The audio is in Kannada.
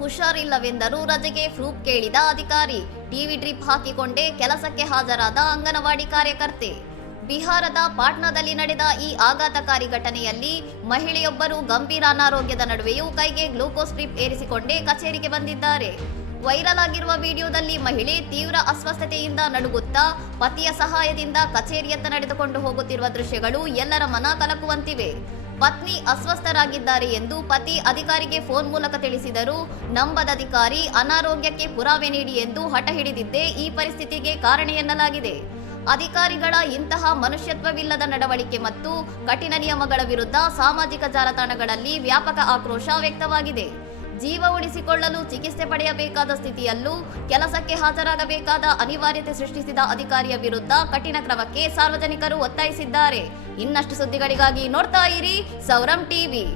ಹುಷಾರಿಲ್ಲವೆಂದರೂ ರಜೆಗೆ ಪ್ರೂಫ್ ಕೇಳಿದ ಅಧಿಕಾರಿ. ಟಿವಿ ಡ್ರಿಪ್ ಹಾಕಿಕೊಂಡೇ ಕೆಲಸಕ್ಕೆ ಹಾಜರಾದ ಅಂಗನವಾಡಿ ಕಾರ್ಯಕರ್ತೆ. ಬಿಹಾರದ ಪಾಟ್ನಾದಲ್ಲಿ ನಡೆದ ಈ ಆಘಾತಕಾರಿ ಘಟನೆಯಲ್ಲಿ ಮಹಿಳೆಯೊಬ್ಬರು ಗಂಭೀರ ಅನಾರೋಗ್ಯದ ನಡುವೆಯೂ ಕೈಗೆ ಗ್ಲೂಕೋಸ್ ಡ್ರಿಪ್ ಏರಿಸಿಕೊಂಡೇ ಕಚೇರಿಗೆ ಬಂದಿದ್ದಾರೆ. ವೈರಲ್ ಆಗಿರುವ ವಿಡಿಯೋದಲ್ಲಿ ಮಹಿಳೆ ತೀವ್ರ ಅಸ್ವಸ್ಥತೆಯಿಂದ ನಡುಗುತ್ತಾ ಪತಿಯ ಸಹಾಯದಿಂದ ಕಚೇರಿಯತ್ತ ನಡೆದುಕೊಂಡು ಹೋಗುತ್ತಿರುವ ದೃಶ್ಯಗಳು ಎಲ್ಲರ ಮನ ಕಲಕುವಂತಿವೆ. ಪತ್ನಿ ಅಸ್ವಸ್ಥರಾಗಿದ್ದಾರೆ ಎಂದು ಪತಿ ಅಧಿಕಾರಿಗೆ ಫೋನ್ ಮೂಲಕ ತಿಳಿಸಿದರೂ ನಂಬದ ಅಧಿಕಾರಿ ಅನಾರೋಗ್ಯಕ್ಕೆ ಪುರಾವೆ ನೀಡಿ ಎಂದು ಹಠ ಹಿಡಿದಿದ್ದೇ ಈ ಪರಿಸ್ಥಿತಿಗೆ ಕಾರಣ ಎನ್ನಲಾಗಿದೆ. ಅಧಿಕಾರಿಗಳ ಇಂತಹ ಮನುಷ್ಯತ್ವವಿಲ್ಲದ ನಡವಳಿಕೆ ಮತ್ತು ಕಠಿಣ ನಿಯಮಗಳ ವಿರುದ್ಧ ಸಾಮಾಜಿಕ ಜಾಲತಾಣಗಳಲ್ಲಿ ವ್ಯಾಪಕ ಆಕ್ರೋಶ ವ್ಯಕ್ತವಾಗಿದೆ. ಜೀವ ಉಳಿಸಿಕೊಳ್ಳಲು ಚಿಕಿತ್ಸೆ ಪಡೆಯಬೇಕಾದ ಸ್ಥಿತಿಯಲ್ಲೂ ಕೆಲಸಕ್ಕೆ ಹಾಜರಾಗಬೇಕಾದ ಅನಿವಾರ್ಯತೆ ಸೃಷ್ಟಿಸಿದ ಅಧಿಕಾರಿಯ ವಿರುದ್ಧ ಕಠಿಣ ಕ್ರಮಕ್ಕೆ ಸಾರ್ವಜನಿಕರು ಒತ್ತಾಯಿಸಿದ್ದಾರೆ. ಇನ್ನಷ್ಟು ಸುದ್ದಿಗಳಿಗಾಗಿ ನೋಡ್ತಾ ಇರಿ ಸೌರಂ ಟಿವಿ.